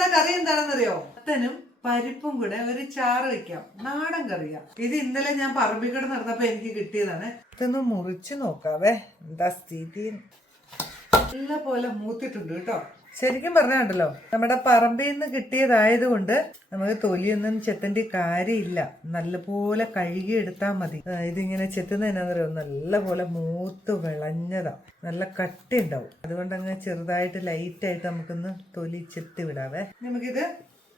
നമ്മുടെ കറി എന്താണെന്നറിയോ? അത്തനും പരിപ്പും കൂടെ ഒരു ചാറ് വെക്കാം. നാടൻ കറിയാ. ഇത് ഇന്നലെ ഞാൻ പറമ്പിക്കട നടന്നപ്പോ എനിക്ക് കിട്ടിയതാണ്. ഇതൊന്ന് മുറിച്ചു നോക്കാവേ. എന്താ സ്ഥിതി? നല്ല പോലെ മൂത്തിട്ടുണ്ട് കേട്ടോ. ശരിക്കും പറഞ്ഞാണ്ടല്ലോ നമ്മുടെ പറമ്പിൽ നിന്ന് കിട്ടിയതായത് കൊണ്ട് നമുക്ക് തൊലിയൊന്നും ചെത്തേണ്ട കാര്യമില്ല. നല്ലപോലെ കഴുകി എടുത്താൽ മതി. ഇതിങ്ങനെ ഇതിങ്ങനെ നല്ല നല്ലപോലെ മൂത്ത് വിളഞ്ഞതാ. നല്ല കട്ടി ഉണ്ടാവും. അതുകൊണ്ട് അങ്ങ് ചെറുതായിട്ട് ലൈറ്റായിട്ട് നമുക്കൊന്ന് തൊലി ചെത്തി വിടാവേ. നമുക്കിത്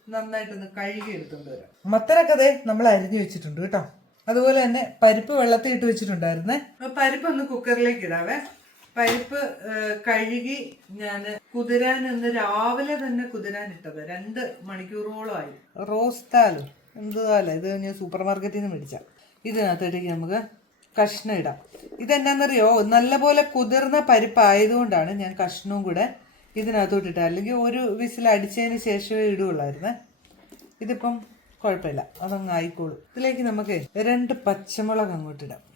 നന്നായിട്ടൊന്ന് കഴുകി എടുത്തുകൊണ്ട് വരാം. മത്തനൊക്കെ അതെ നമ്മൾ അരിഞ്ഞു വെച്ചിട്ടുണ്ട് കേട്ടോ. അതുപോലെ തന്നെ പരിപ്പ് വെള്ളത്തിൽ ഇട്ട് വെച്ചിട്ടുണ്ടായിരുന്നേ പരിപ്പ് ഒന്ന് കുക്കറിലേക്ക് ഇടാവേ. പരിപ്പ് കഴുകി ഞാൻ കുതിരാൻ ഇന്ന് രാവിലെ തന്നെ കുതിരാൻ ഇട്ടത്. രണ്ട് മണിക്കൂറോളമായി റോസ്താലോ എന്തുകാലം ഇത് ഞാൻ സൂപ്പർ മാർക്കറ്റിൽ നിന്ന് മേടിച്ച. ഇതിനകത്തേക്ക് നമുക്ക് കഷ്ണം ഇടാം. ഇതെന്നാന്നറിയോ? നല്ലപോലെ കുതിർന്ന പരിപ്പായതുകൊണ്ടാണ് ഞാൻ കഷ്ണവും കൂടെ ഇതിനകത്തോട്ട് ഇട്ടത്. അല്ലെങ്കിൽ ഒരു വിസിൽ അടിച്ചതിന് ശേഷമേ ഇടുകയുള്ളായിരുന്നേ. ഇതിപ്പം കുഴപ്പമില്ല. അതങ്ങ് ആയിക്കോളും. ഇതിലേക്ക് നമുക്ക് രണ്ട് പച്ചമുളക് അങ്ങോട്ട് ഇടാം.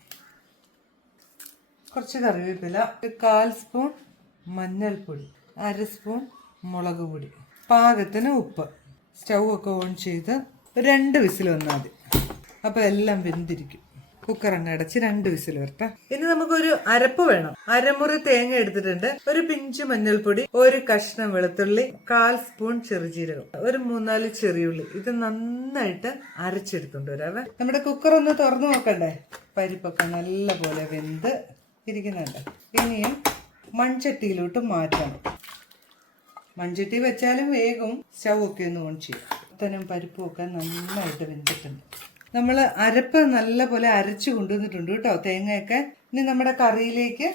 കുറച്ച് കറിവേപ്പില ഒരു കാൽ സ്പൂൺ മഞ്ഞൾപ്പൊടി അര സ്പൂൺ മുളക് പൊടി പാകത്തിന് ഉപ്പ്. സ്റ്റൗ ഒക്കെ ഓൺ ചെയ്ത് രണ്ട് വിസിൽ വന്നാൽ മതി. അപ്പോൾ എല്ലാം വെന്തിരിക്കും. കുക്കർ അങ്ങ് അടച്ച് രണ്ട് വിസിൽ വരട്ടെ. ഇനി നമുക്കൊരു അരപ്പ് വേണം. അരമുറി തേങ്ങ എടുത്തിട്ടുണ്ട്. ഒരു പിഞ്ച് മഞ്ഞൾപ്പൊടി ഒരു കഷ്ണം വെളുത്തുള്ളി കാൽ സ്പൂൺ ചെറുജീരകം ഒരു മൂന്നാൽ ചെറിയുള്ളി. ഇത് നന്നായിട്ട് അരച്ചെടുത്തുകൊണ്ട് വരാവേ. നമ്മുടെ കുക്കർ ഒന്ന് തുറന്നു നോക്കണ്ടേ? പരിപ്പൊക്കെ നല്ല പോലെ വെന്ത് ഇരിക്കുന്നുണ്ട്. ഇനിയും മൺചട്ടിയിലോട്ട് മാറ്റണം. മൺചട്ടി വെച്ചാലും വേഗം സ്റ്റൗ ഒക്കെ ഒന്ന് ഓൺ ചെയ്യും. മത്തനും പരിപ്പും ഒക്കെ നന്നായിട്ട് വെന്തിട്ടുണ്ട്. നമ്മൾ അരപ്പ് നല്ല പോലെ അരച്ചു കൊണ്ടുവന്നിട്ടുണ്ട് കേട്ടോ. തേങ്ങയൊക്കെ ഇനി നമ്മുടെ കറിയിലേക്ക്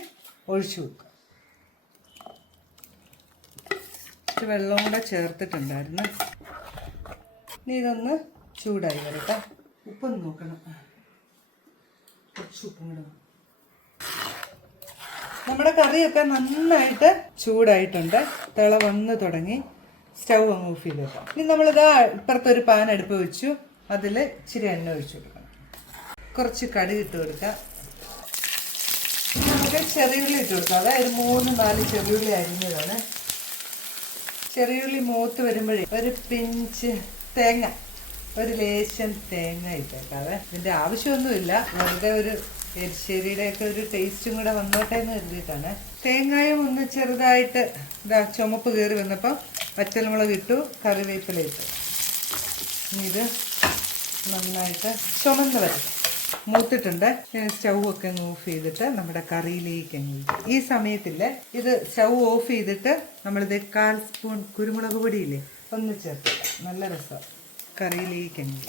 ഒഴിച്ചു വെക്കുക വെള്ളവും കൂടെ ചേർത്തിട്ടുണ്ടായിരുന്നു. ഇനി ഇതൊന്ന് ചൂടായി വരട്ടെ. ഉപ്പൊന്ന് നോക്കണം. കുറച്ച് ഉപ്പും കൂടെ. നമ്മുടെ കറിയൊക്കെ നന്നായിട്ട് ചൂടായിട്ടുണ്ട്. തിള വന്ന് തുടങ്ങി. സ്റ്റൗ അങ്ങ് ഓഫ് ചെയ്ത് വെക്കാം. ഇനി നമ്മളിത് ഇപ്പുറത്തൊരു പാൻ അടുപ്പ് വെച്ചു. അതിൽ ഇച്ചിരി എണ്ണ ഒഴിച്ചു കൊടുക്കണം. കുറച്ച് കടുക് ഇട്ട് കൊടുക്കാം. നമുക്ക് ചെറിയുള്ളി ഇട്ട് കൊടുക്കാം. അതായത് മൂന്ന് നാല് ചെറിയുള്ളി അരിഞ്ഞതാണ്. ചെറിയുള്ളി മൂത്ത് വരുമ്പോഴേ ഒരു പിഞ്ച് തേങ്ങ. ഒരു ലേശം തേങ്ങ ഇട്ടേക്കാതെ ഇതിന്റെ ആവശ്യമൊന്നുമില്ല. വെറുതെ ഒരു എരിശ്ശേരിയുടെ ഒക്കെ ഒരു ടേസ്റ്റും കൂടെ വന്നോട്ടെ എന്ന് കരുതിയിട്ടാണ്. തേങ്ങായും ഒന്ന് ചെറുതായിട്ട് ഇതാ ചുമപ്പ് കയറി വന്നപ്പോൾ പച്ചമുളക് ഇട്ടു കറിവേപ്പില ഇട്ടു. ഇത് നന്നായിട്ട് ചുമന്ന് വരും മൂത്തിട്ടുണ്ട്. സ്റ്റൗ ഒക്കെ അങ്ങ് ഓഫ് ചെയ്തിട്ട് നമ്മുടെ കറിയിലേക്ക് അങ്ങ് ഈ സമയത്തിൽ ഇത് സ്റ്റൗ ഓഫ് ചെയ്തിട്ട് നമ്മളിത് കാൽ സ്പൂൺ കുരുമുളക് പൊടിയില്ലേ ഒന്ന് ചേർത്ത്. നല്ല രസം. കറിയിലേക്ക് അങ്ങ്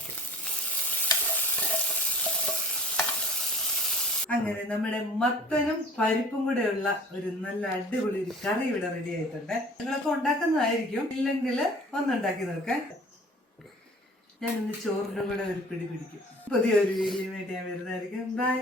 അങ്ങനെ നമ്മുടെ മത്തനും പരിപ്പും കൂടെയുള്ള ഒരു നല്ല അടിപൊളി ഒരു കറി ഇവിടെ റെഡി ആയിട്ടുണ്ട്. നിങ്ങളൊക്കെ ഉണ്ടാക്കുന്നതായിരിക്കും. ഇല്ലെങ്കിൽ ഒന്നുണ്ടാക്കി നോക്കാൻ ഞാൻ ഇന്ന് ചോറിന്റെ കൂടെ ഒരു പിടി പിടിക്കും. പുതിയൊരു വീഡിയോ വേണ്ടി ഞാൻ വരുന്നതായിരിക്കും. ബൈ